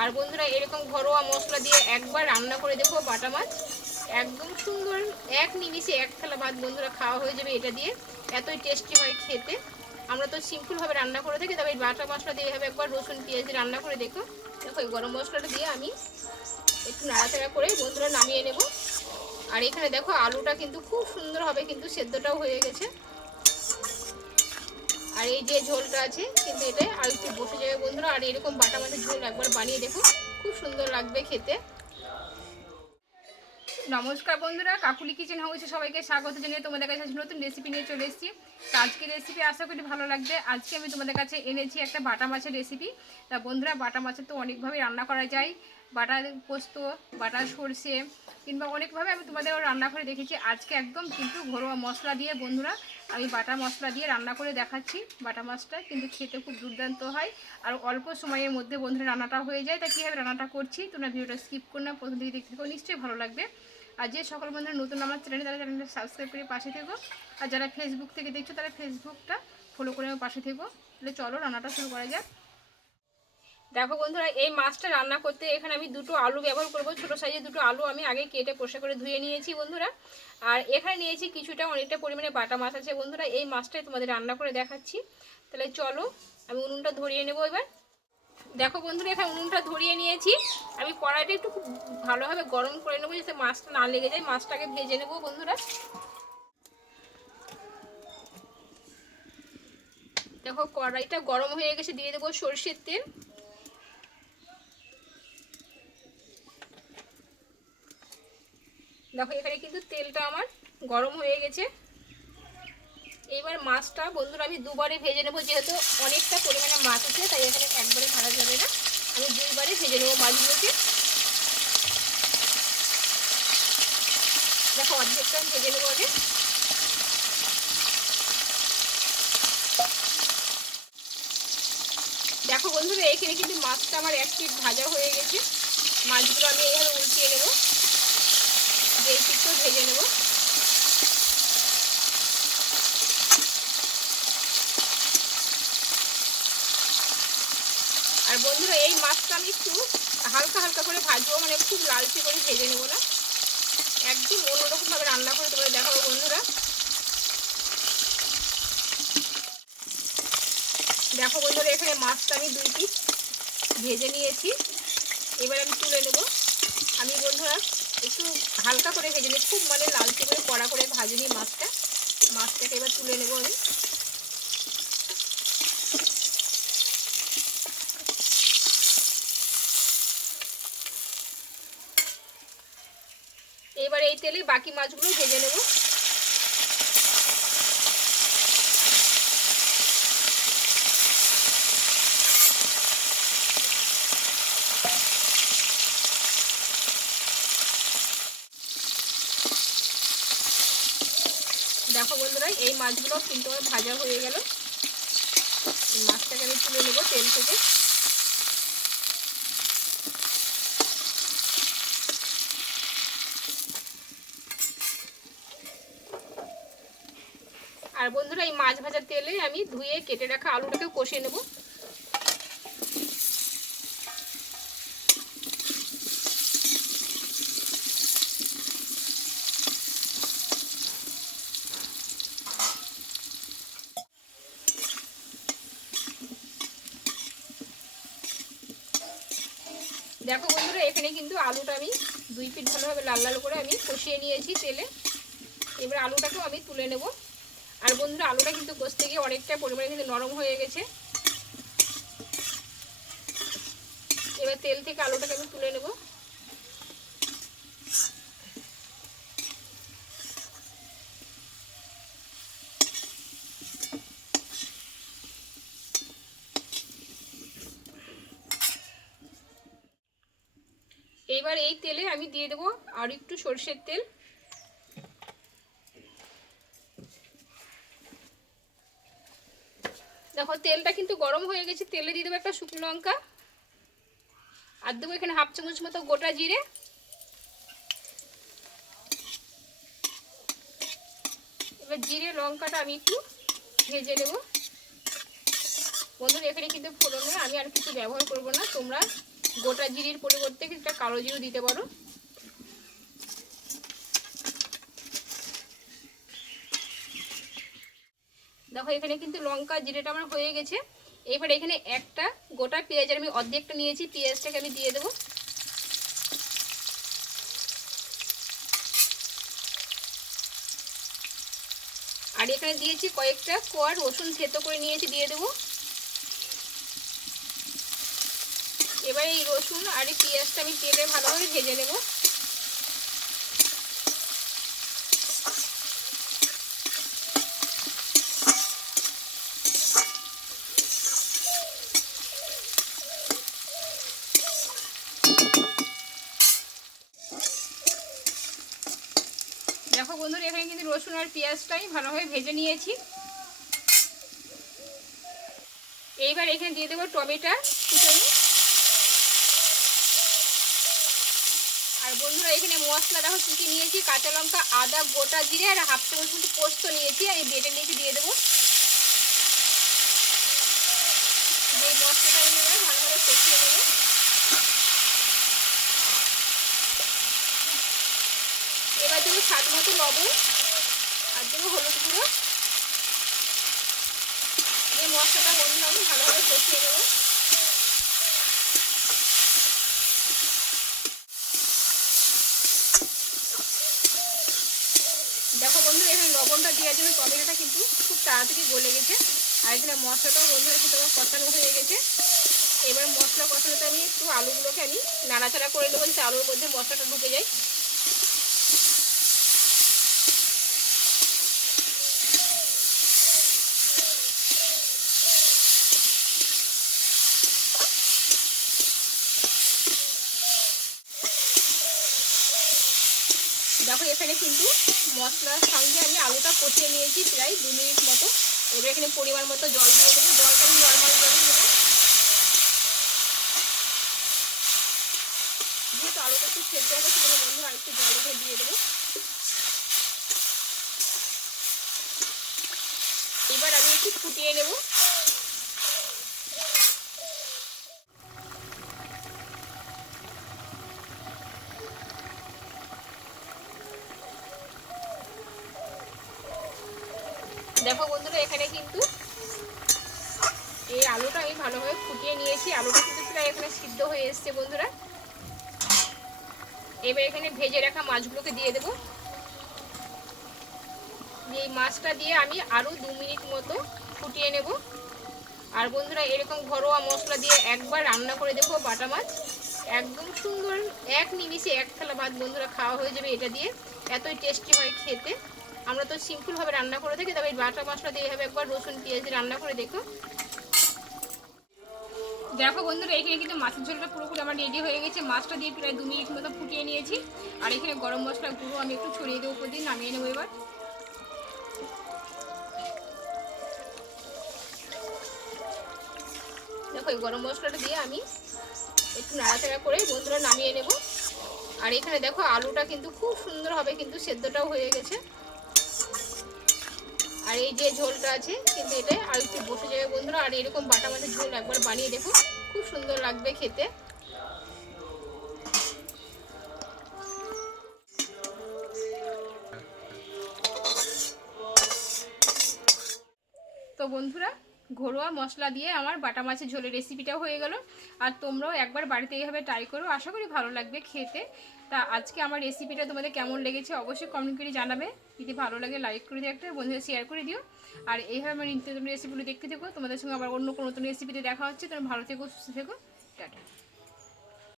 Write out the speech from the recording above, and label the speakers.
Speaker 1: আর বন্ধুরা এরকম ঘরোয়া মশলা দিয়ে একবার রান্না করে দেখো বাটা মাছ। একদম সুন্দর, এক নিমিষে এক থালা ভাত বন্ধুরা খাওয়া হয়ে যাবে এটা দিয়ে। এতই টেস্টি হয় খেতে। আমরা তো সিম্পলভাবে রান্না করে থাকি তবে বাটা মশলা দিয়ে এভাবে একবার রসুন, পেঁয়াজ রান্না করে দেখো। দেখো এই গরম মশলাটা দিয়ে আমি একটু নাড়াচাড়া করে বন্ধুরা নামিয়ে নেব। আর এখানে দেখো আলুটা কিন্তু খুব সুন্দর হবে, কিন্তু সেদ্ধটাও হয়ে গেছে। আর এই যে ঝোলটা আছে, কিন্তু এটা আর একটু বসে যাবে বন্ধুরা। আর এরকম বাটা মাছের ঝোল একবার বানিয়ে দেখো খুব সুন্দর লাগবে খেতে। নমস্কার বন্ধুরা, কাকুলি কিচেন হাউসে সবাইকে স্বাগত জানিয়ে তোমাদের কাছে নতুন রেসিপি নিয়ে চলে এসেছি। তো আজকে রেসিপি আশা করি ভালো লাগবে। আজকে আমি তোমাদের কাছে এনেছি একটা বাটা মাছের রেসিপি তা বন্ধুরা, বাটা মাছের তো অনেকভাবে রান্না করা যায়। বাটা পোস্ত বাটা সর্ষে, কিংবা অনেকভাবে আমি তোমাদের রান্না করে দেখেছি। আজকে একদম কিন্তু ঘরোয়া মশলা দিয়ে বন্ধুরা, আমি বাটা মশলা দিয়ে রান্না করে দেখাচ্ছি। বাটা মাছটা কিন্তু খেতে খুব দুর্দান্ত হয়। আর অল্প সময়ের মধ্যে বন্ধুরা রান্নাটা হয়ে যায়। তা কীভাবে রান্নাটা করছি তোমরা ভিডিওটা স্কিপ করো না, প্রথম দিকে দেখতে থাকো, নিশ্চয়ই ভালো লাগবে। আর যে সকল বন্ধুরা নতুন আমার চ্যানেলে তারা চ্যানেলটা সাবস্ক্রাইব করে পাশে থেকো। আর যারা ফেসবুক থেকে দেখছ, তারা ফেসবুকটা ফলো করে পাশে থেকো। তাহলে চলো রান্নাটা শুরু করা যাক। দেখো বন্ধুরা, এই মাছটা রান্না করতে এখানে আমি দুটো আলু ব্যবহার করব। ছোট সাইজের দুটো আলু আমি আগে কেটে পোষা করে ধুয়ে নিয়েছি বন্ধুরা। আর এখানে নিয়েছি কিছুটা অনেকটা পরিমাণে বাটা মাছ আছে বন্ধুরা। এই মাছটাই তোমাদের রান্না করে দেখাচ্ছি। তাহলে চলো, আমি উনুনটা ধরিয়ে নেব এবার। দেখো বন্ধুরা, এখানে উনুনটা ধরিয়ে নিয়েছি। আমি কড়াইটা একটু খুব ভালোভাবে গরম করে নেব যাতে মাছটা না লেগে যায়। মাছটাকে ভেজে নেব বন্ধুরা। দেখো কড়াইটা গরম হয়ে গেছে, দিয়ে দেবো সর্ষের তেল। দেখো, এখানে কিন্তু তেলটা আমার গরম হয়ে গেছে। এবার মাছটা, বন্ধুরা, আমি দুবারে ভেজে নেব, যেহেতু অনেকটা পরিমাণে মাছ আছে, তাই এখানে একবারে ভাজা যাবে না। আমি দুইবারে ভেজে নেব মাছগুলোকে। দেখো, অর্ধেকটা আমি ভেজে নেব আগে। দেখো, বন্ধুরা, এখানে কিন্তু মাছটা আমার এক পিট ভাজা হয়ে গেছে। মাছগুলো আমি এইভাবে উল্টিয়ে নেব দিয়ে পিঠও ভেজে নেব আর বন্ধুরা এই মাছটা আমি একটু হালকা হালকা করে ভাজবো মানে খুব লালচে করে ভেজে নেব না। একদম অন্যরকমভাবে রান্না করে তোমাদের দেখাবো বন্ধুরা। দেখো বন্ধুরা, এখানে মাছটা আমি দুই পিস ভেজে নিয়েছি। এবার আমি তুলে নেব। আমি বন্ধুরা একটু হালকা করে ভেজে নিই, খুব মানে লালচে করে কড়া করে ভাজিনি মাছটা। মাছটাকে এবার তুলে নেব আমি এবার এই তেলে বাকি মাছগুলো ভেজে নেব। দেখো বন্ধুরা, এই মাছগুলো কিন্তু ভাজা হয়ে গেল। মাছটাকে আমি তুলে নেব তেল থেকে। আর বন্ধুরা, এই মাছ ভাজার তেলে আমি ধুয়ে কেটে রাখা আলুটাকেও কষিয়ে নেব। দেখো বন্ধুরা, এখানে কিন্তু আলুটা আমি দুই পিঠ ভালোভাবে লাল লাল করে আমি কষিয়ে নিয়েছি তেলে। এবার আলুটাকেও আমি তুলে নেব। আর বন্ধুরা, আলুটা কিন্তু কষতে গিয়ে অনেকটা পরিমাণে কিন্তু নরম হয়ে গেছে। এবার তেল থেকে আলুটাকে আমি তুলে নেব। এইবার এই তেলে আমি দিয়ে দেবো আর একটু সর্ষের তেল। দেখো, তেলটা কিন্তু গরম হয়ে গেছে। তেলে দিয়ে দেবো একটা শুকনো লঙ্কা। আর দেবো এখানে হাফ চামচ মতো গোটা জিরে। এবার জিরে, লঙ্কাটা আমি একটু ভেজে নেব। বন্ধুরা, এখানে কিন্তু ফোড়নে আমি আর কিছু ব্যবহার করব না। তোমরা গোটা জিরির পরিবর্তে কিছুটা কালো জিরো দিতে পারো। দেখো, এখানে কিন্তু লঙ্কা জিরেটা আমার হয়ে গেছে। এবার এখানে একটা, গোটা পেঁয়াজের আমি অর্ধেকটা নিয়েছি, পেঁয়াজটাকে আমি দিয়ে দেবো। আর এখানে দিয়েছি কয়েকটা কোয়া, রসুন থেতো করে নিয়েছি, দিয়ে দেবো। এবার এই রসুন আর এই পেঁয়াজটা আমি তেলে ভালোভাবে ভেজে নেব। দেখো বন্ধুরা, এখানে কিন্তু রসুন আর পেঁয়াজটাই ভালোভাবে ভেজে নিয়েছি। এইবার এখানে দিয়ে দেবো টমেটো আর বন্ধুরা, এখানে মশলা দেখো কী কী নিয়েছি? কাঁচা লঙ্কা, আদা, গোটা জিরে, আর হাফ চামচ মতো পোস্ত নিয়েছি, আর এই বেটে নিয়েছি দিয়ে দেবো। যে মশলাটা এবার ভালোভাবে কষিয়ে নেব এবার দেবো স্বাদ মতো লবণ আর দেবো হলুদ গুঁড়ো। এই মশলাটা বন্ধুরা আমি ভালোভাবে কষিয়ে নেব। দেখো বন্ধু, এখানে লবণটা দেওয়ার জন্য টমেটোটা কিন্তু খুব তাড়াতাড়ি গলে গেছে। আর এখানে মশলাটাও বন্ধু একটু তোমার কষানো হয়ে গেছে। এবার মশলা কষানোতে আমি একটু আলুগুলোকে আমি নাড়াচাড়া করে নেব, যাতে আলুর মধ্যে মশলাটা ঢুকে যায় দেখো এখানে কিন্তু মশলার সঙ্গে আমি আলুটা কষিয়ে নিয়েছি প্রায় দু মিনিট মতো। এবার এখানে পরিমাণ মতো জল দিয়ে দেবো। জলটা আমি নর্মাল জলই দেবো যেহেতু আলুটা একটু সেদ্ধ হবে, সেজন্য বন্ধু আর একটু জল এখানে দিয়ে দেবো। এবার আমি একটু ফুটিয়ে নেব। দেখো বন্ধুরা, এখানে কিন্তু এই আলুটা আমি ভালোভাবে ফুটিয়ে নিয়েছি। আলুটা কিন্তু প্রায় এখানে সিদ্ধ হয়ে এসছে বন্ধুরা। এবার এখানে ভেজে রাখা মাছগুলোকে দিয়ে দেবো। এই মাছটা দিয়ে আমি আরও দু মিনিট মতো ফুটিয়ে নেব। আর বন্ধুরা, এরকম ঘরোয়া মশলা দিয়ে একবার রান্না করে দেবো বাটা মাছ। একদম সুন্দর, এক নিমিষে এক থালা ভাত বন্ধুরা খাওয়া হয়ে যাবে এটা দিয়ে। এতই টেস্টি হয় খেতে। আমরা তো সিম্পলভাবে রান্না করে থাকি তবে বাটা মশলা দিয়ে এভাবে একবার রসুন, পেঁয়াজ রান্না করে দেখো। দেখো বন্ধুরা, এখানে কিন্তু মাছের ঝোলটা পুরোপুরি আমার রেডি হয়ে গেছে। মাছটা দিয়ে প্রায় দু মিনিট মতো ফুটিয়ে নিয়েছি। আর এখানে গরম মশলা গুঁড়ো আমি একটু ছড়িয়ে দেবো উপর দিয়ে, নামিয়ে নেব এবার। দেখো, এই গরম মশলাটা দিয়ে আমি একটু নাড়াচাড়া করে বন্ধুরা নামিয়ে নেব। আর এখানে দেখো, আলুটা কিন্তু খুব সুন্দর হবে কিন্তু সেদ্ধটাও হয়ে গেছে। আর এই যে ঝোলটা আছে, কিন্তু এটা আর একটু বসে যাবে বন্ধুরা। আর এরকম বাটা মাছের ঝোল একবার বানিয়ে দেখুন। খুব সুন্দর লাগবে খেতে। তো বন্ধুরা ঘরোয়া মশলা দিয়ে আমার বাটা মাছের ঝোলের রেসিপিটাও হয়ে গেল। আর তোমরাও একবার বাড়িতে এইভাবে ট্রাই করো। আশা করি ভালো লাগবে খেতে। তা আজকে আমার রেসিপিটা তোমাদের কেমন লেগেছে অবশ্যই কমেন্ট করে জানাবে। যদি ভালো লাগে লাইক করে দিও একটা, বন্ধুদের শেয়ার করে দিও। আর এইভাবে আমার নিত্য রেসিপিগুলো দেখতে থেকো। তোমাদের সঙ্গে আবার অন্য কোনো নতুন রেসিপিতে দেখা হচ্ছে। তোমরা ভালো থেকো, সুস্থ থেকো। টাটা।